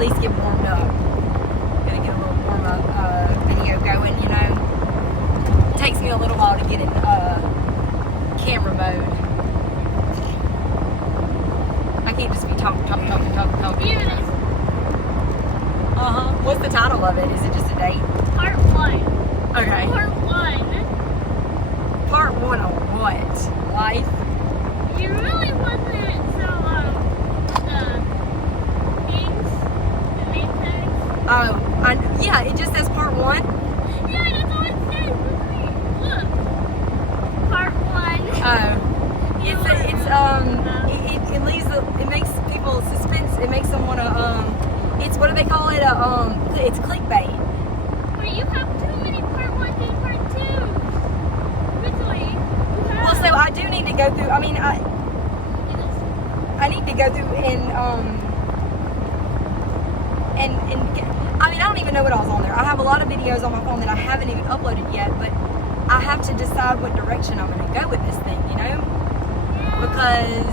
least get warmed up. Gonna get a little warm up video going, you know. It takes me a little while to get in camera mode. I can't just be talking. Yes. What's the title of it? Is it just a date? Part 1. Okay. Part 1. Part 1 on what? Life? You really wasn't so, the name tags? Oh, yeah, it just says part 1. Yeah, that's all it says. Look. Part 1. It leaves it makes people suspense. It makes them want to it's what do they call it? It's clickbait. But you have too many part 1 and part 2. Literally. Well, so I do need to go through. I mean, I need to go through and I mean, I don't even know what I was on there. I have a lot of videos on my phone that I haven't even uploaded yet, but I have to decide what direction I'm going to go with this thing, you know? Because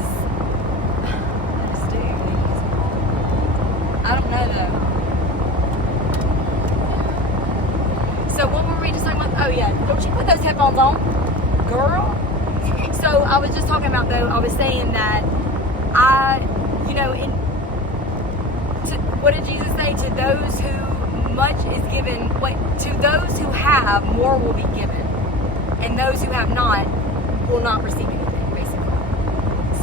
I don't know though. So what were we just talking about? Oh yeah, don't you put those headphones on, girl? So I was just talking about though. I was saying that what did Jesus say? To those who much is given, to those who have, more will be given, and those who have not will not receive anything, basically.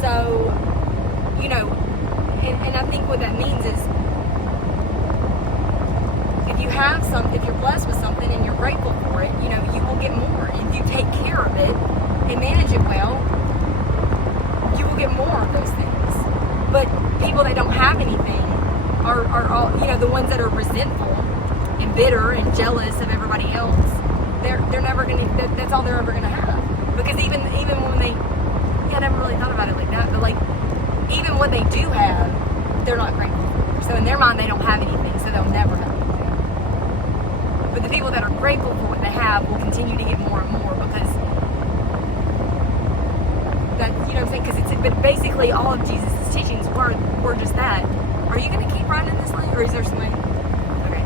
So, you know, and I think what that means is, if you're blessed with something and you're grateful for it, you know, you will get more. If you take care of it and manage it well, you will get more of those things. But people that don't have anything are all, you know, the ones that are resentful and bitter and jealous of everybody else. They're never gonna. That's all they're ever gonna have. Because even when they, I never really thought about it like that. But like, even what they do have, they're not grateful for. So in their mind, they don't have anything. So they'll never have anything. But the people that are grateful for what they have will continue to get more and more because that, you know what I'm saying? Because but basically all of Jesus' teachings were just that. Are you going to keep riding this lane, or is there something? Okay.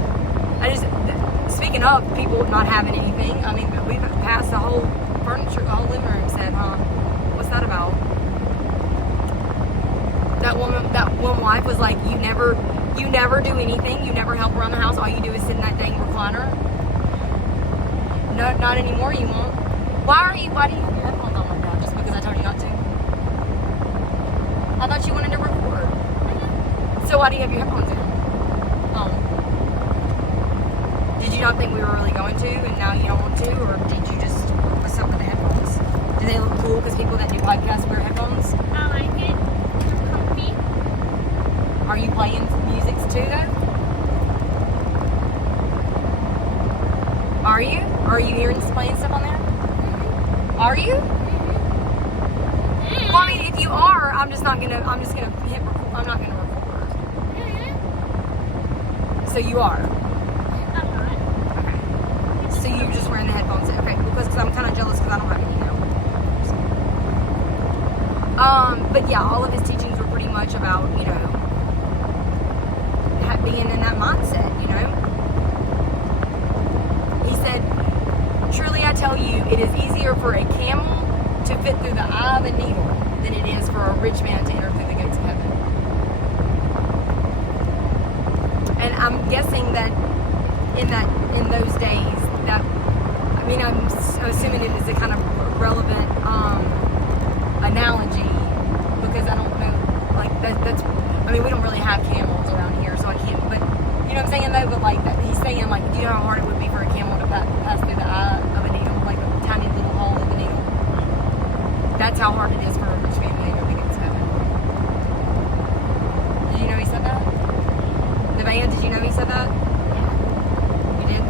Speaking of people not having anything, I mean, we've passed the whole furniture, the whole living room set, huh? What's that about? That one wife was like, you never do anything. You never help around the house. All you do is sit in that dang recliner. No, not anymore. You won't. Why do you have your headphones on like that? Just because I told you not to? I thought you wanted to record. So why do you have your headphones in? Did you not think we were really going to, and now you don't want to, or did you just? What's up with the headphones? Do they look cool? Because people that do podcasts wear headphones. I like it. They're comfy. Are you playing music too, though? Are you? Are you hearing playing stuff on there? Mm-hmm. Are you? Mm-hmm. Well, I mean, if you are, I'm just gonna hit record. I'm not gonna record. Mm-hmm. So you are? I'm not. Okay. So you're just wearing the headphones? Okay, because I'm kind of jealous because I don't have any now. But yeah, all of his teachings were pretty much about, you know, being in that mindset, you know. He said, truly I tell you, it is easier for a camel to fit through the eye of a needle than it is for a rich man to enter through the gates of heaven. And I'm guessing that in those days, that, I mean, I'm assuming it is a kind of relevant analogy, because I don't know, like that's, I mean, we don't really have camels around here, so I can't, but you know what I'm saying though, but like that, he's saying like, do you know how hard it would be for a camel to pass through the eye of a needle, like a tiny little hole in the needle? That's how hard it is for a rich man to enter the gates of heaven. Did you know he said that? The man, did you know he said that? You did?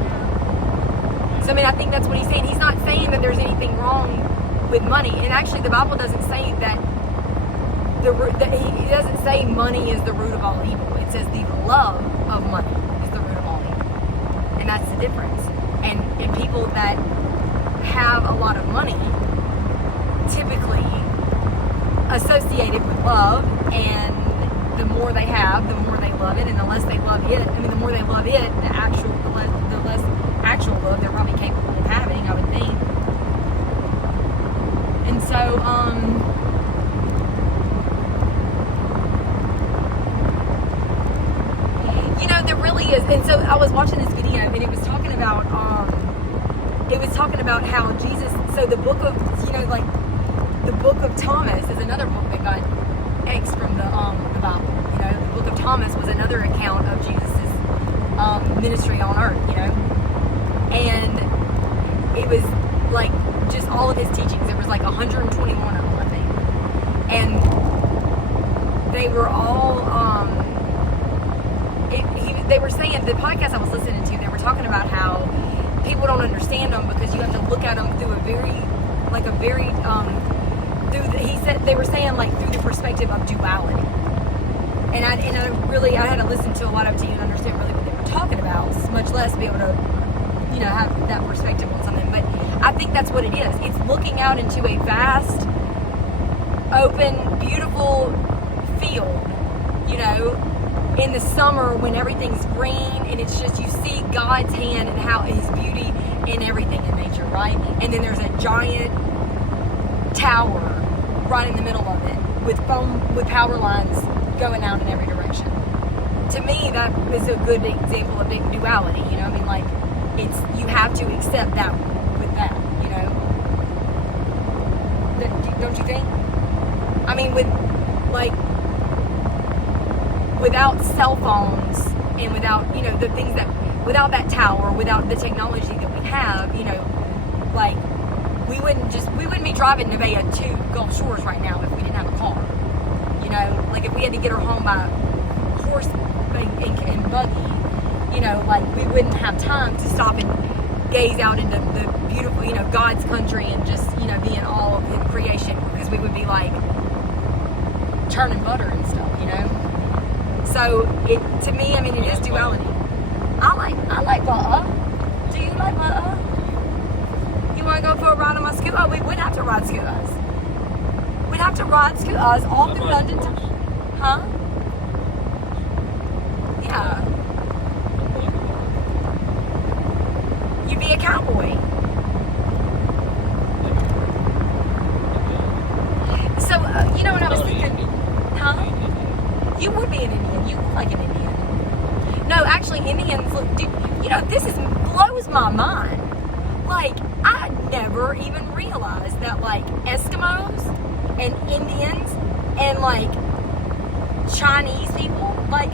So I mean, I think that's what he's saying. He's not saying that there's anything wrong with money, and actually the Bible doesn't say that he doesn't say money is the root of all evil. It says the love of money is the root of all evil. And that's the difference. And people that have a lot of money typically associate it with love, and the more they have, the more they love it, and the less they love it, I mean, the more they love it, the less actual love they're probably capable of having, I would think. And so, you know, there really is. And so I was watching this video, and it was talking about how Jesus. So the book of, you know, like the book of Thomas is another book that got X from the Bible. You know, the book of Thomas was another account of Jesus's ministry on earth. You know, and it was like just all of his teachings. There was like 121 of them, I think, and they were all. They were saying, the podcast I was listening to, they were talking about how people don't understand them because you have to look at them through they were saying like through the perspective of duality. And I had to listen to a lot of it to even understand really what they were talking about, much less be able to, you know, have that perspective on something. But I think that's what it is. It's looking out into a vast, open, beautiful field, you know, in the summer when everything's green and it's just, you see God's hand and how his beauty in everything in nature, right? And then there's a giant tower right in the middle of it with power lines going out in every direction. To me, that is a good example of duality, you know? I mean, like, you have to accept that with that, you know? Don't you think? I mean, without cell phones and without, you know, the things that, without that tower, without the technology that we have, you know, like, we wouldn't be driving Nevaeh to Gulf Shores right now if we didn't have a car. You know, like if we had to get her home by horse and buggy, you know, like we wouldn't have time to stop and gaze out into the beautiful, you know, God's country and just, you know, be in awe of his creation, because we would be like churning butter and stuff, you know? So to me, I mean, it is duality. I like butter. Do you like butter? You want to go for a ride on my scooter? Oh, we would have to ride scooters. We'd have to ride scooters all through London. Huh? Yeah. You'd be a cowboy. So, you know what I was thinking? Huh? You would be an Indian. You look like an Indian. No, actually, Indians look, dude, you know, blows my mind. Like, I never even realized that, like, Eskimos and Indians and, like, Chinese people, like,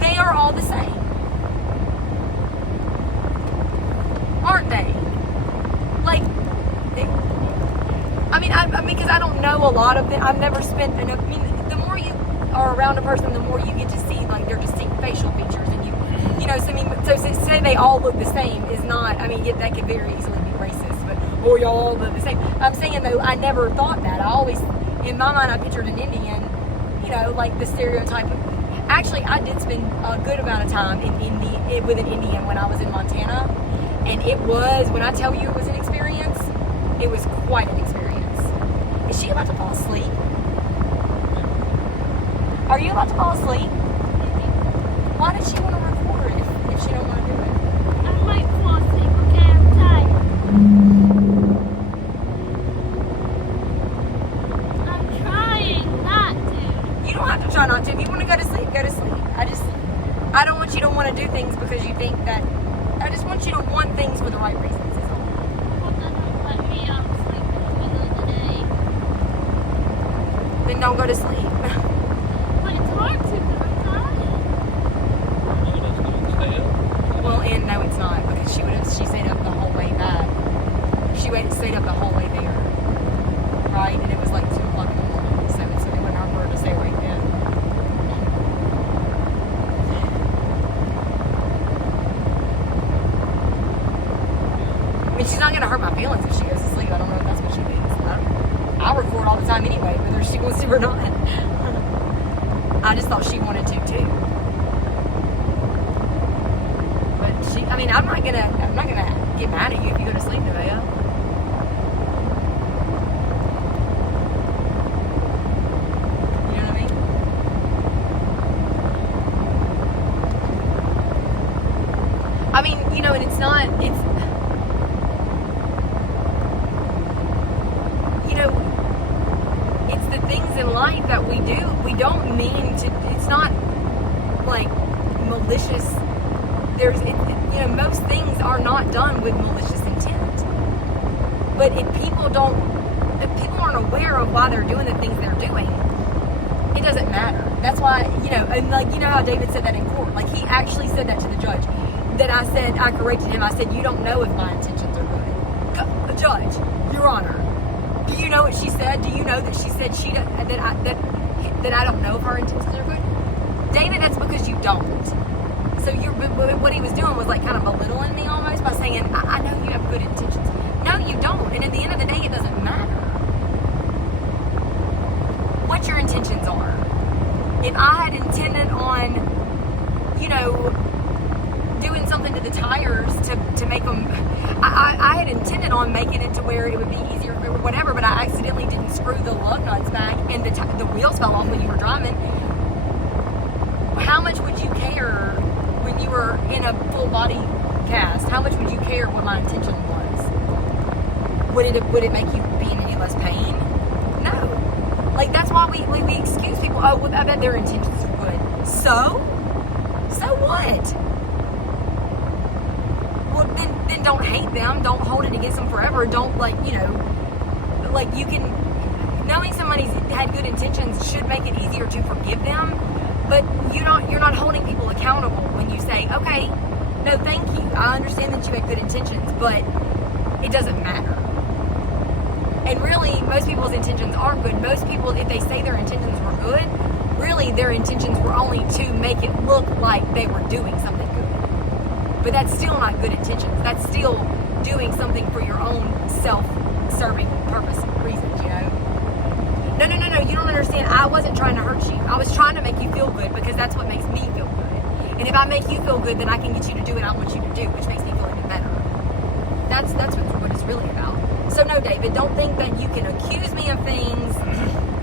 they are all the same. Aren't they? Like, because I don't know a lot of them. I've never spent enough, I mean, the more you are around a person, the more you get to see, like, their distinct facial features, and you know, so I mean, so say they all look the same is not, I mean, that could very easily be racist, but, or y'all all look the same. I'm saying, though, I never thought that. I always, in my mind, I pictured an Indian, you know, like the stereotype of, actually, I did spend a good amount of time with an Indian when I was in Montana, and it was, when I tell you it was an experience, it was quite an experience. Is she about to fall asleep? Are you about to fall asleep? Why did she want to record if she don't want to do it? I might fall asleep, okay? I'm tired. I'm trying not to. You don't have to try not to. If you want to go to sleep, go to sleep. I don't want you to want to do things because you think that, I just want you to want things for the right reasons. Is all. Well, doesn't let me sleep in the middle of the day. Then don't go to sleep. But it's hard to because I'm tired. Well, and no, it's not, because she stayed up the whole way back. She stayed up the whole way there, right? And it was like 2 o'clock in the morning, so it wouldn't hurt for her to stay awake then. I mean, she's not going to hurt my feelings if she goes to sleep. I don't know if that's what she thinks. I record all the time anyway, whether she wants to or not. I just thought she wanted to too. But I mean, I'm not gonna get mad at you if you go to sleep, Nevaeh. You know what I mean? I mean, you know, and it's not, it's, you know, it's the things in life that we do. We don't mean to, it's not like malicious. There's, you know, most things are not done with malicious intent. But if people aren't aware of why they're doing the things they're doing, it doesn't matter. That's why, you know, and like, you know how David said that in court. Like, he actually said that to the judge. That I corrected him. I said, you don't know if my intentions are good. Judge, Your Honor, do you know what she said? Do you know that she said that I don't know if her intentions are good? David, that's because you don't. So what he was doing was like kind of belittling me almost by saying, I know you have good intentions. No, you don't. And at the end of the day, it doesn't matter what your intentions are. If I had intended on, you know, doing something to the tires to make them, I had intended on making it to where it would be easier or whatever, but I accidentally didn't screw the lug nuts back and the wheels fell off when you were driving. How much would you care when you were in a full body cast? How much would you care what my intention was? Would it make you be in any less pain? No. Like, that's why we excuse people. Oh, well, I bet their intentions are good. So what? Well, then don't hate them. Don't hold it against them forever. Don't, like, you know, like, you can, knowing somebody's had good intentions should make it easier to forgive them. But you're not holding people accountable when you say, okay, no, thank you. I understand that you had good intentions, but it doesn't matter. And really, most people's intentions aren't good. Most people, if they say their intentions were good, really their intentions were only to make it look like they were doing something good. But that's still not good intentions. That's still doing something for your own self-serving purpose and reasons, you know? No, you don't understand. I wasn't trying to hurt you. I was trying to make you feel good because that's what makes me feel good. And if I make you feel good, then I can get you to do what I want you to do, which makes me feel even better. That's what it's really about. So no, David, don't think that you can accuse me of things,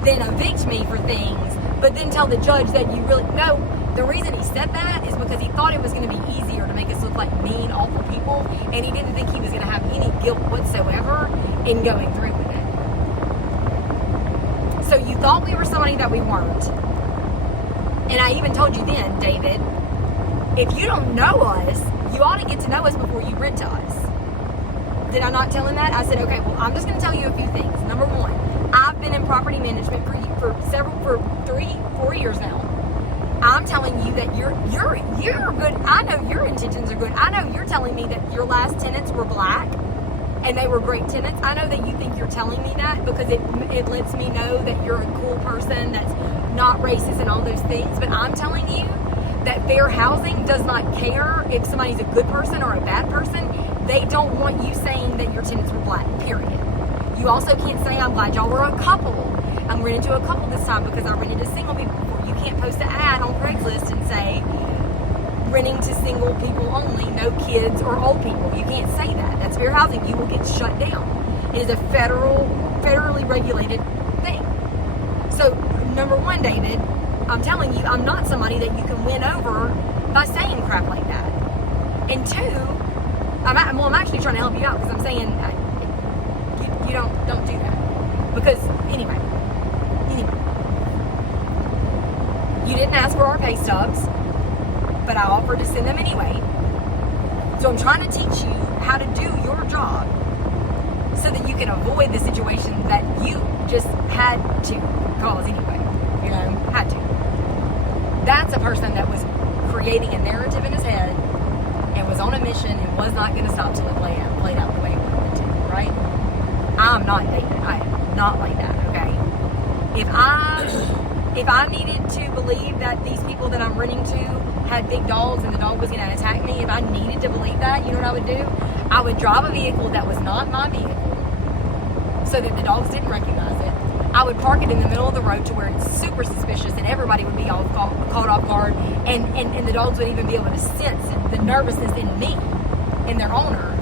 then evict me for things, but then tell the judge that you really, no. The reason he said that is because he thought it was going to be easier to make us look like mean, awful people, and he didn't think he was going to have any guilt whatsoever in going through with it. So you thought we were somebody that we weren't. And I even told you then, David, if you don't know us, you ought to get to know us before you rent to us. Did I not tell him that? I said, okay, well, I'm just going to tell you a few things. Number one, I've been in property management for 3-4 years now. I'm telling you that you're good. I know your intentions are good. I know you're telling me that your last tenants were black and they were great tenants. I know that you think you're telling me that because it lets me know that you're a cool person that's not racist and all those things. But I'm telling you that fair housing does not care if somebody's a good person or a bad person. They don't want you saying that your tenants were black, period. You also can't say, I'm glad y'all were a couple. I'm renting to a couple this time because I rented to single people before. You can't post an ad on Craigslist and say, renting to single people only, no kids or old people. You can't say that. That's fair housing. You will get shut down. It is a federally regulated thing. So, number one, David, I'm telling you, I'm not somebody that you can win over by saying crap like that. And two, I'm actually trying to help you out because I'm saying you don't do that. Because anyway, you didn't ask for our pay stubs, but I offered to send them anyway. So I'm trying to teach you how to do your job so that you can avoid the situation that you just had to cause anyway. You know, had to. That's a person that was creating a narrative in his head and was on a mission and was not going to stop till it played out the way it wanted to, right? I'm not David. I am not like that, okay? If I needed to believe that these people that I'm renting to had big dogs and the dog was going to attack me, if I needed to believe that, you know what I would do? I would drive a vehicle that was not my vehicle so that the dogs didn't recognize it. I would park it in the middle of the road to where it's super suspicious and everybody would be caught off guard and the dogs would even be able to sense the nervousness in me, in their owner.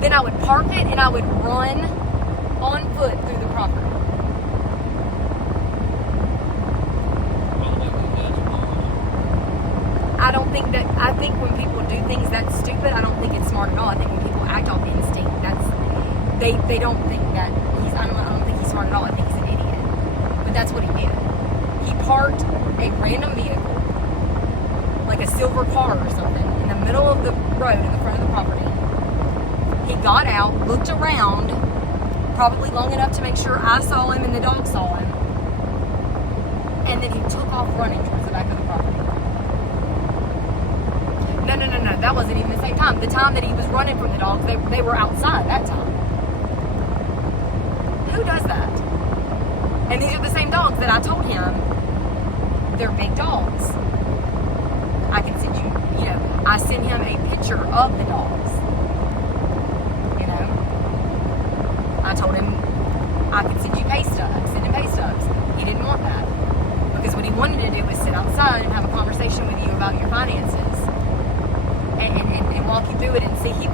Then I would park it and I would run on foot through the property. I don't think that, I think when people do things that's stupid, I don't think it's smart at all. I think when people act off instinct, they don't think that I don't think he's smart at all. I think he's an idiot. But that's what he did. He parked a random vehicle, like a silver car or something, in the middle of the road in the front of the property. He got out, looked around, probably long enough to make sure I saw him and the dog saw him, and then he took off running towards the back of the property. No, that wasn't even the same time. The time that he was running from the dogs, they were outside that time. Who does that? And these are the same dogs that I told him, they're big dogs. I can send you, I sent him a picture of the dogs. I told him I could send him pay stubs. He didn't want that. Because what he wanted to do was sit outside and have a conversation with you about your finances. And walk you through it and see. He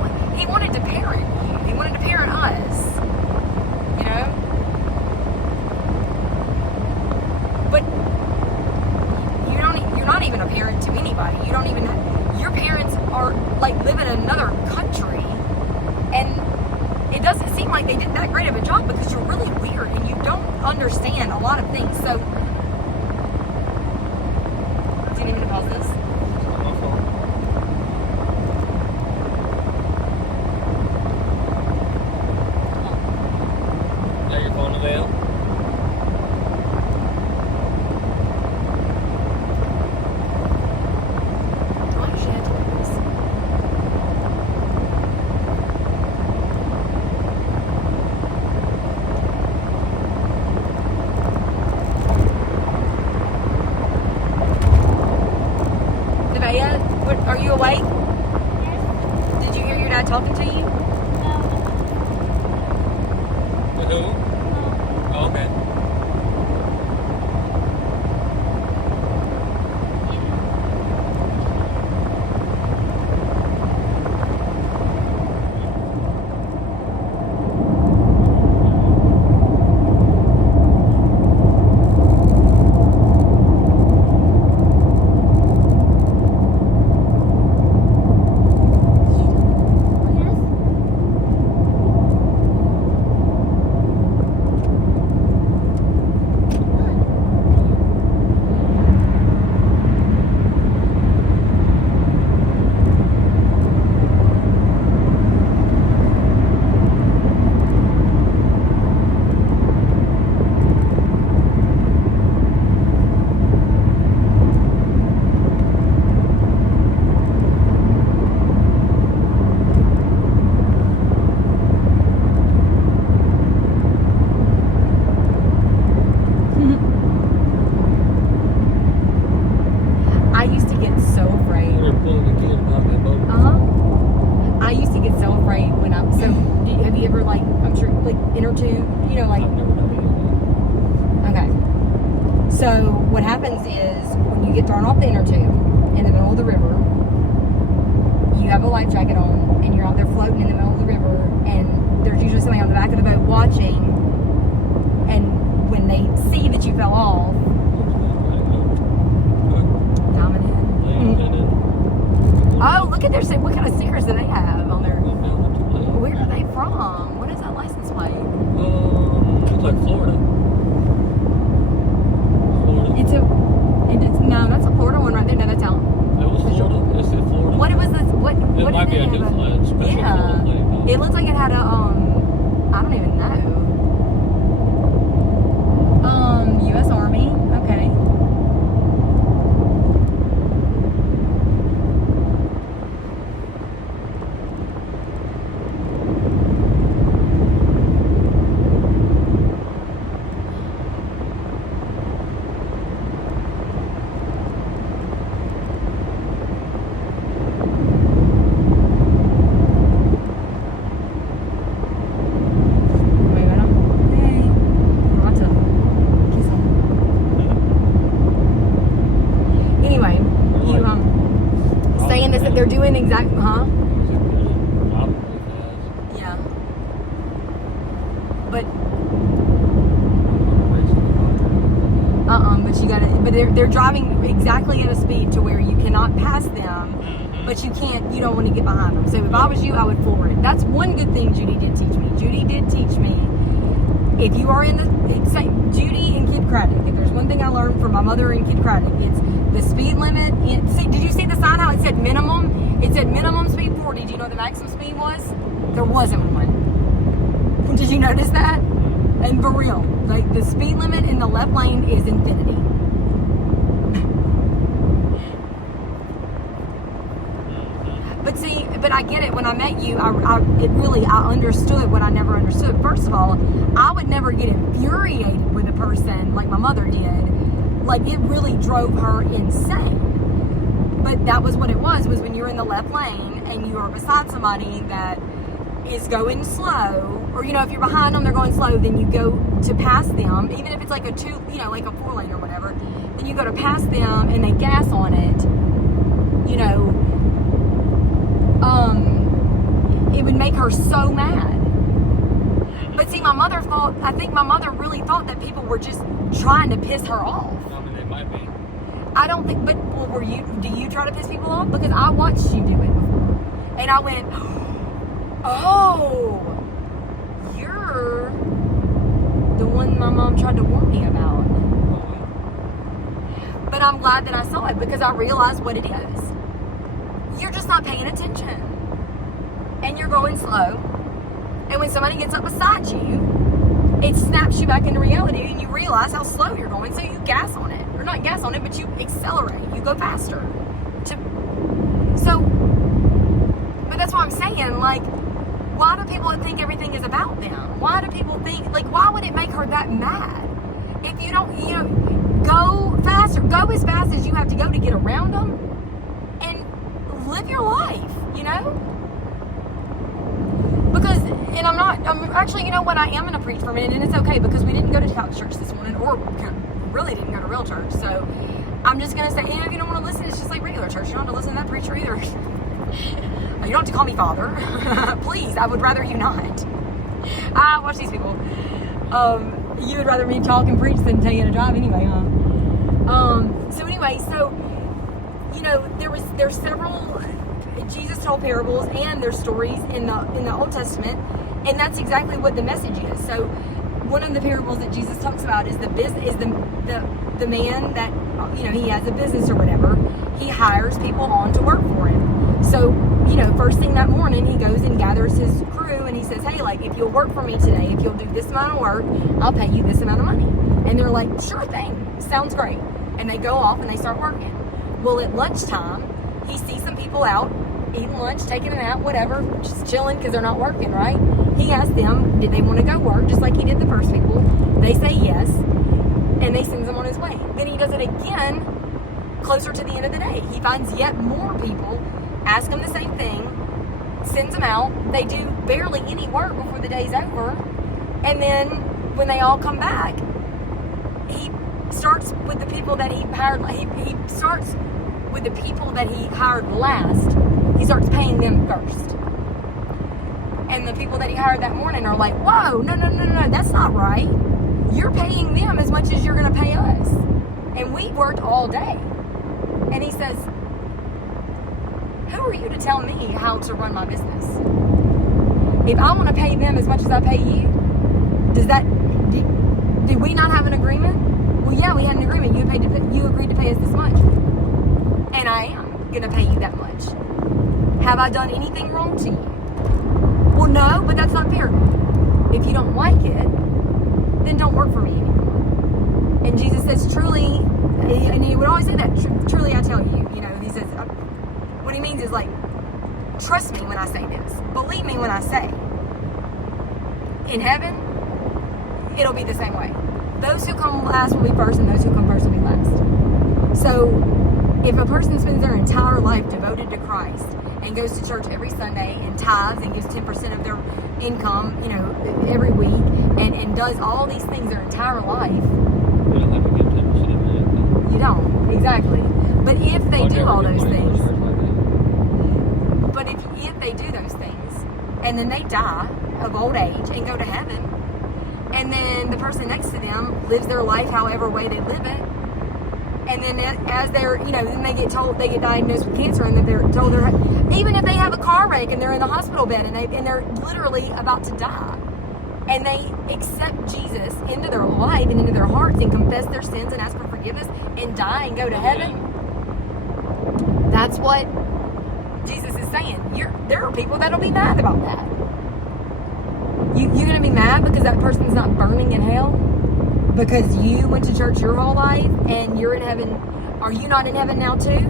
wanted to parent you. He wanted to parent us. But you're not even a parent to anybody. You don't even your parents are like live in another country, and it doesn't seem like they did that great of a job because you're really weird and you don't understand a lot of things. So do you need me to pause this? Are you awake? Yes. Did you hear your dad talking to you? No. With who? No. Oh, okay. I used to get so afraid. We're pulling the kid about that boat. I used to get so afraid when have you ever I'm sure inner tube, I've never done Okay. So what happens is when you get thrown off the inner tube in the middle of the river, you have a life jacket on and you're out there floating in the middle of the river, and there's usually somebody on the back of the boat watching, and when they see that you fell off, oh, look at what kind of stickers do they have on there? Where are they from? What is that license plate? It's like Florida. No, that's a Florida one right there. No, that's out. That was Florida. It said Florida. What was this? What It might be a new flag, special Florida flag. It looks like it had a I don't even know. U.S. Army. Okay. They're doing exactly, yeah. But but you gotta, but they're driving exactly at a speed to where you cannot pass but you don't want to get behind them. So if I was you, I would floor it. That's one good thing Judy did teach me. Judy did teach me, if you are in Judy and Kid Craddock, if there's one thing I learned from my mother and Kid Craddock, it's the speed limit. Did you see the sign how it said minimum? It said minimum speed 40. Did you know what the maximum speed was? There wasn't one. Did you notice that? And for real, like the speed limit in the left lane is infinity. But I get it. When I met you, I understood what I never understood. First of all, I would never get infuriated with a person like my mother did. Like, it really drove her insane. But that was what it was when you're in the left lane and you are beside somebody that is going slow, or, if you're behind them, they're going slow, then you go to pass them, even if it's like a 4 lane or whatever, then you go to pass them and they gas on it, it would make her so mad. But see, I think my mother really thought that people were just trying to piss her off. I mean, they might be. I don't think, but do you try to piss people off? Because I watched you do it before. And I went, oh, you're the one my mom tried to warn me about. But I'm glad that I saw it, because I realized what it is. You're just not paying attention. And you're going slow. And when somebody gets up beside you, it snaps you back into reality and you realize how slow you're going. So you gas on it. Or not gas on it, but you accelerate. You go faster. But that's what I'm saying. Like, why do people think everything is about them? Why do people think, why would it make her that mad? If you don't, go faster. Go as fast as you have to go to get around them. And live your life, Because, and I'm actually, I am going to preach for a minute, and it's okay, because we didn't go to house church this morning, or really didn't go to real church, so I'm just going to say, if you don't want to listen, it's just like regular church. You don't have to listen to that preacher either. You don't have to call me father. Please, I would rather you not. I watch these people. You would rather me talk and preach than tell you to drive anyway, huh? There's several, Jesus told parables, and there's stories in the Old Testament, and that's exactly what the message is. So one of the parables that Jesus talks about is the man that, he has a business or whatever. He hires people on to work for him. So, first thing that morning, he goes and gathers his crew, and he says, hey, if you'll work for me today, if you'll do this amount of work, I'll pay you this amount of money. And they're like, sure thing, sounds great. And they go off and they start working. Well, at lunchtime, he sees some people out eating lunch, taking a nap, whatever, just chilling because they're not working, right? He asks them, did they want to go work, just like he did the first people. They say yes, and they sends them on his way. Then he does it again closer to the end of the day. He finds yet more people, asks them the same thing, sends them out. They do barely any work before the day's over, and then when they all come back, he starts with the people that he hired. He starts with the people that he hired last. He starts paying them first. And the people that he hired that morning are like, whoa, no, that's not right. You're paying them as much as you're going to pay us. And we worked all day. And he says, who are you to tell me how to run my business? If I want to pay them as much as I pay you, did we not have an agreement? Well, yeah, we had an agreement. You agreed to pay us this much. And I am going to pay you that much. Have I done anything wrong to you? Well, no, but that's not fair. If you don't like it, then don't work for me anymore. And Jesus says, truly, and he would always say that, truly I tell you, he says, what he means is trust me when I say this. Believe me when I say. In heaven, it'll be the same way. Those who come last will be first, and those who come first will be last. So, if a person spends their entire life devoted to Christ and goes to church every Sunday and tithes and gives 10% of their income, every week, and does all these things their entire life, You don't have to give 10% of your income. you don't, exactly. But if they do all those things, but if they do those things, and then they die of old age and go to heaven, and then the person next to them lives their life however way they live it, And then as they're, then they get diagnosed with cancer, and then they're told even if they have a car wreck and they're in the hospital bed and they're literally about to die, and they accept Jesus into their life and into their hearts and confess their sins and ask for forgiveness and die and go to heaven. That's what Jesus is saying. There are people that'll be mad about that. You're gonna be mad because that person's not burning in hell? Because you went to church your whole life and you're in heaven. Are you not in heaven now too?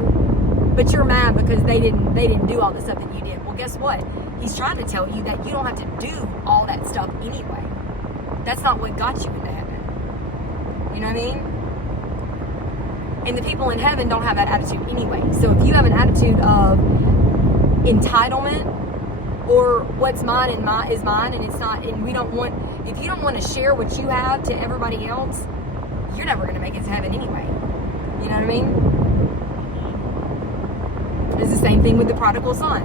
But you're mad because they didn't do all the stuff that you did. Well, guess what? He's trying to tell you that you don't have to do all that stuff anyway. That's not what got you into heaven. You know what I mean? And the people in heaven don't have that attitude anyway. So if you have an attitude of entitlement, or what's mine is mine, and it's not, and if you don't want to share what you have to everybody else, you're never going to make it to heaven anyway. You know what I mean? It's the same thing with the prodigal son.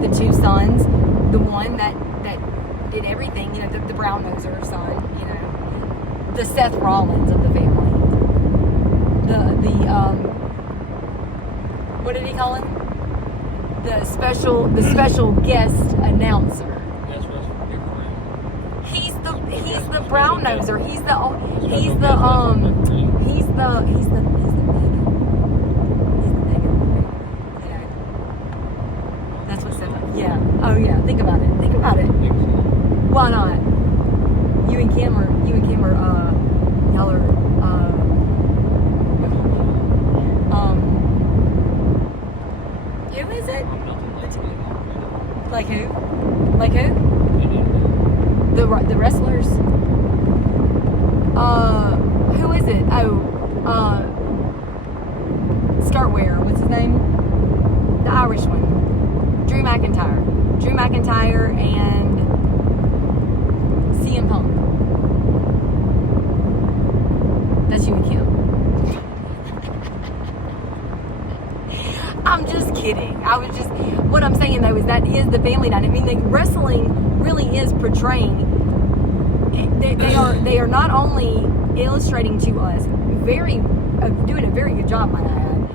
The two sons, the one that did everything, the brown noser son, the Seth Rollins of the family. What did he call him? The special guest announcer. He's the brown noser. He's the that's what said. Yeah. Oh yeah. Think about it. Why not? You and Kim are y'all are who is it? Like who? The wrestlers. Who is it? Skirtwear. What's his name? The Irish one. Drew McIntyre and CM Punk. That's you and Kim. I'm just kidding. What I'm saying though is that is the family dynamic. I mean, wrestling really is portraying. They are not only illustrating to us doing a very good job, might I add,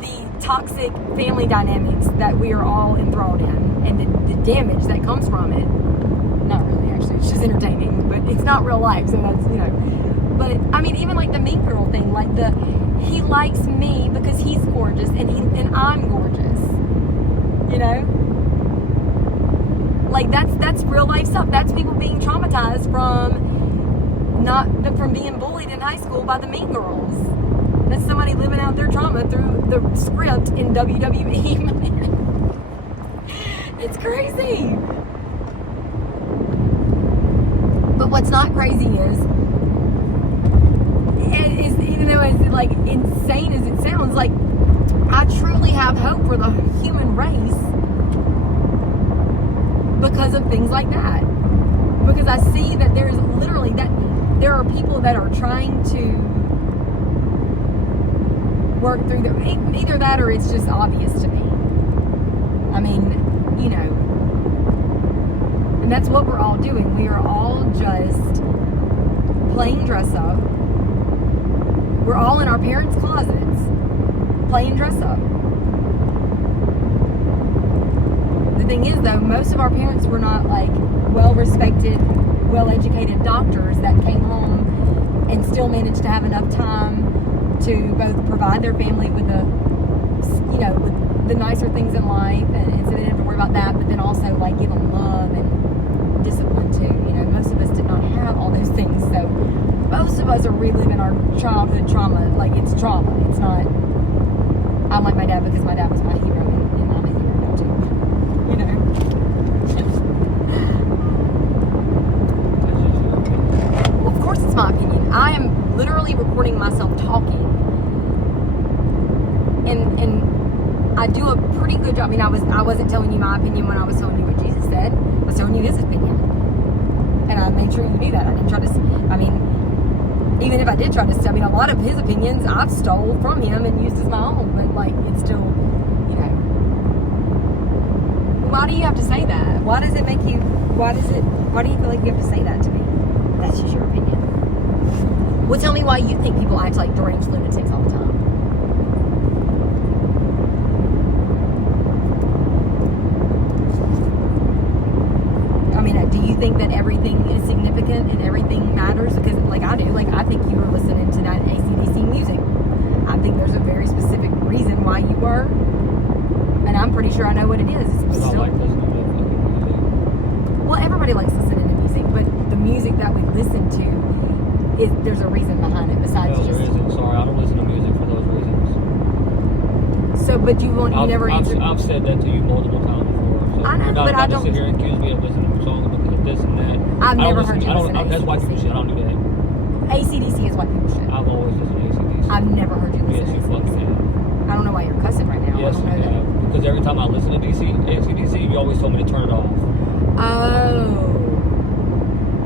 the toxic family dynamics that we are all enthralled in, and the damage that comes from it. Not really, actually. It's just entertaining, but it's not real life, so that's, But, I mean, even like the Mean Girl thing, like he likes me because he's gorgeous and I'm gorgeous. Like that's real life stuff. That's people being traumatized from being bullied in high school by the Mean Girls. That's somebody living out their trauma through the script in WWE. It's crazy. But what's not crazy is even though it's like insane as it sounds, like I truly have hope for the human race because of things like that. Because I see that there are people that are trying to work through either that or it's just obvious to me. I mean, and that's what we're all doing. We are all just playing dress up. We're all in our parents' closets playing dress up. The thing is, though, most of our parents were not like well-respected, well-educated doctors that came home and still managed to have enough time to both provide their family with with the nicer things in life, and so they didn't have to worry about that, but then also like give them love and discipline too. Most of us did not have all those things, so most of us are reliving our childhood trauma. Like, it's trauma. It's not, I'm like my dad because my dad was my hero, and I'm a hero now too. Well, of course it's my opinion. I am literally recording myself talking. And I do a pretty good job. I mean, I wasn't telling you my opinion when I was telling you what Jesus said. I was telling you his opinion. And I made sure you knew that. I didn't try to, even if I did try to, a lot of his opinions I've stole from him and used as my own, but like, it's still, why do you have to say that? Why does it make you Why do you feel like you have to say that to me? That's just your opinion. Well, tell me why you think people act like deranged lunatics all the time. I mean, do you think that everything is significant and everything matters? Because, like I do, like I think you were listening to that AC/DC music. I think there's a very specific reason why you were, and I'm pretty sure I know what it is. It's Because I still, like listening to fucking music. well, everybody likes listening to music, but the music that we listen to, there's a reason behind it besides No, just. there isn't. Sorry, I don't listen to music for those reasons. So, but you never answered. I've said that to you multiple times before. So I know, you're not but I about to don't- sit here and accuse me of listening to songs because of this and that. I've I don't never listen- heard you I don't- listen to That's white people AC/DC. shit. I don't do that. AC/DC is white people shit. I've always listened to AC/DC. I've never heard you Yes, listen you to fucking AC/DC. have. I don't know why you're cussing right now. Yes, I you don't know that. have. Because every time I listen to AC/DC, you always told me to turn it off. Oh.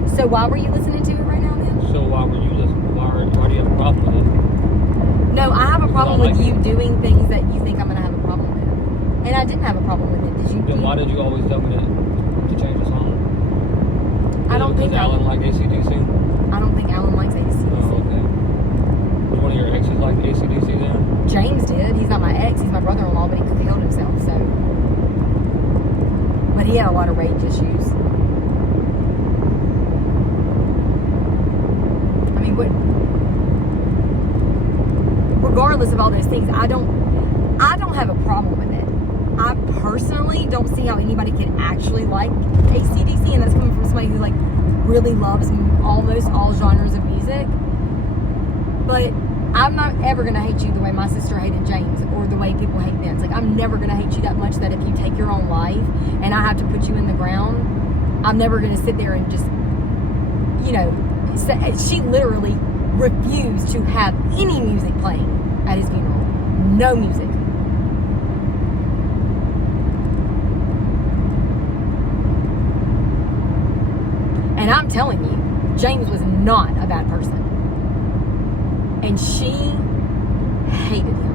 So why were you listening to it right now then? So why were you listening? Why do you have a problem with it? No, I have a problem Because I with like you it. doing things that you think I'm going to have a problem with. And I didn't have a problem with it. Did you? Then why did you always tell me to change the song? I don't think Alan like AC/DC. I don't think Alan likes AC/DC. Oh, okay. Was one of your exes like AC/DC then? James did. He's not my ex. He's my brother-in-law, but he killed himself. So, but he had a lot of rage issues. I mean, regardless of all those things, I don't have a problem with it. I personally don't see how anybody can actually like AC/DC, and that's coming from somebody who like really loves almost all genres of music. But I'm not ever gonna hate you the way my sister hated James, or the way people hate Vince. Like, I'm never gonna hate you that much that if you take your own life and I have to put you in the ground, I'm never gonna sit there and just, you know, she literally refused to have any music playing at his funeral. No music. And I'm telling you, James was not a bad person. And she hated him.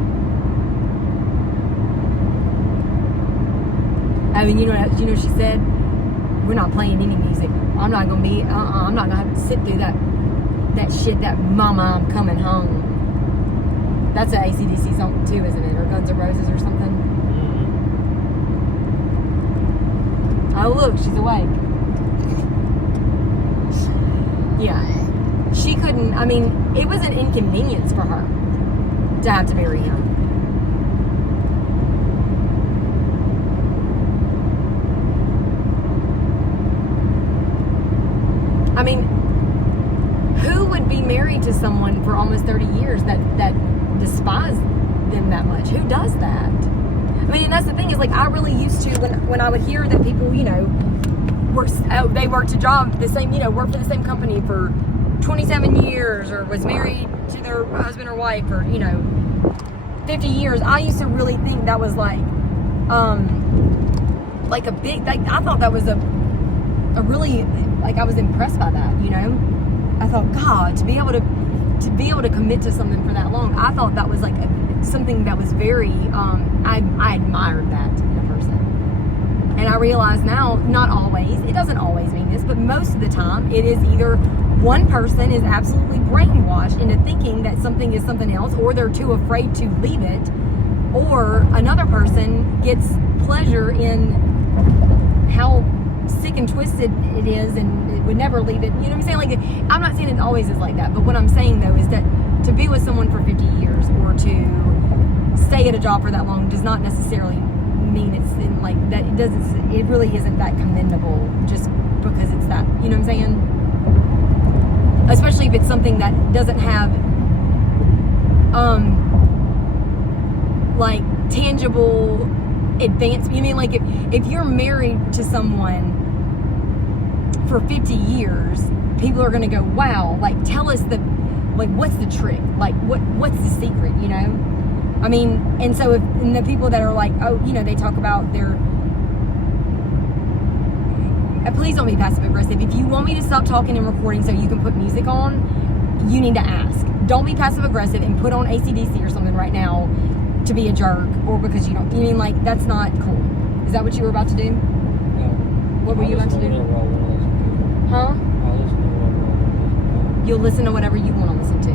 I mean, you know, she said, we're not playing any music. I'm not gonna be, I'm not gonna have to sit through that shit, that Mama, I'm coming home. That's an AC/DC song too, isn't it? Or Guns N' Roses or something. Oh, look, she's awake. Yeah. She couldn't, I mean, it was an inconvenience for her to have to bury him. I mean, who would be married to someone for almost 30 years that despise them that much? Who does that? I mean, and that's the thing is, like, I really used to, when I would hear that people, you know, they worked a job, the same, you know, worked for the same company for 27 years or was married to their husband or wife for, you know, 50 years. I used to really think that was like a big, like, I thought that was a really, like, I was impressed by that, you know. I thought, God, to be able to commit to something for that long, I thought that was like something that was very, I admired that in a person. And I realize now, not always, it doesn't always mean this, but most of the time, it is either one person is absolutely brainwashed into thinking that something is something else, or they're too afraid to leave it, or another person gets pleasure in how sick and twisted it is and it would never leave it. You know what I'm saying? Like, I'm not saying it always is like that, but what I'm saying though is that to be with someone for 50 years or to stay at a job for that long does not necessarily mean it's in like that. It really isn't that commendable just because it's that, you know what I'm saying? Especially if it's something that doesn't have like tangible advance. You mean like if you're married to someone for 50 years, people are gonna go, wow, like, tell us what's the trick, like what's the secret, you know? I mean, and so and the people that are like, oh, you know, they talk about their, please don't be passive aggressive. If you want me to stop talking and recording so you can put music on, you need to ask. Don't be passive aggressive and put on AC/DC or something right now to be a jerk, or because you don't, you mean, like, that's not cool. Is that what you were about to do? No. What were you about to do? Whatever I want to listen to. Huh? I'll listen to whatever I want to listen You'll listen to whatever you want to listen to. to.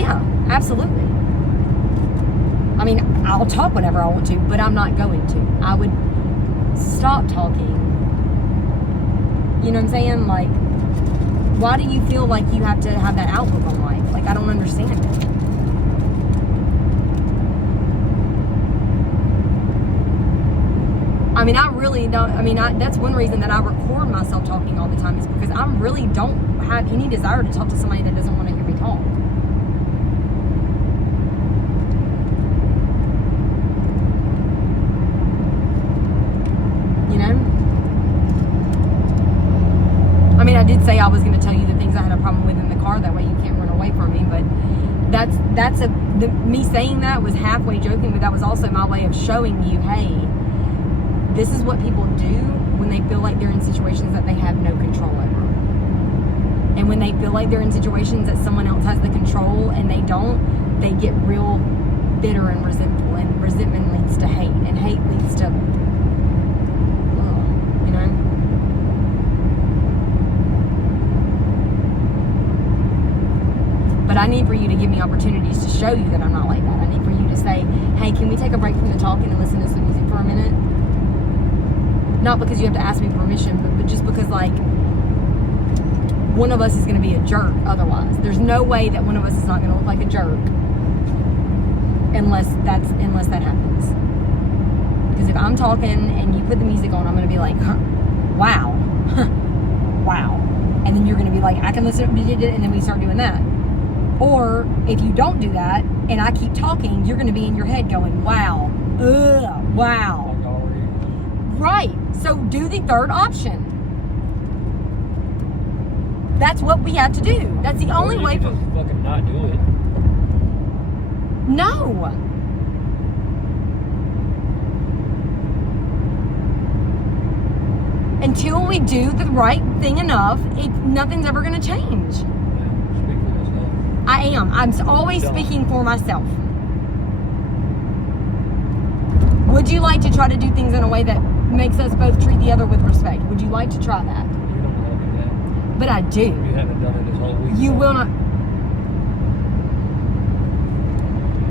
Yeah, absolutely. I mean, I'll talk whatever I want to, but I'm not going to. I would stop talking. You know what I'm saying? Like, why do you feel like you have to have that outlook on life? Like, I don't understand it. I mean, I really don't. I mean, that's one reason that I record myself talking all the time is because I really don't have any desire to talk to somebody that doesn't want to hear me talk. You know? I mean, I did say I was going to tell you the things I had a problem with in the car. That way you can't run away from me. But me saying that was halfway joking, but that was also my way of showing you, hey, this is what people do when they feel like they're in situations that they have no control over. And when they feel like they're in situations that someone else has the control and they don't, they get real bitter and resentful. And resentment leads to hate. And hate leads to, you know? But I need for you to give me opportunities to show you that I'm not like that. I need for you to say, hey, can we take a break from the talking and listen to some music for a minute? Not because you have to ask me permission, but just because, like, one of us is going to be a jerk otherwise. There's no way that one of us is not going to look like a jerk unless that happens. Because if I'm talking and you put the music on, I'm going to be like, huh, wow, huh, wow. And then you're going to be like, I can listen, and then we start doing that. Or if you don't do that and I keep talking, you're going to be in your head going, wow, ugh, wow. Right. So do the third option. That's what we have to do. That's the only way. Just fucking not do it. No. Until we do the right thing enough, nothing's ever going to change. Yeah, speak for yourself. I am. I'm always speaking for myself. Would you like to try to do things in a way that makes us both treat the other with respect? Would you like to try that? You don't know how to do that. But I do. You haven't done it this whole week. You will not.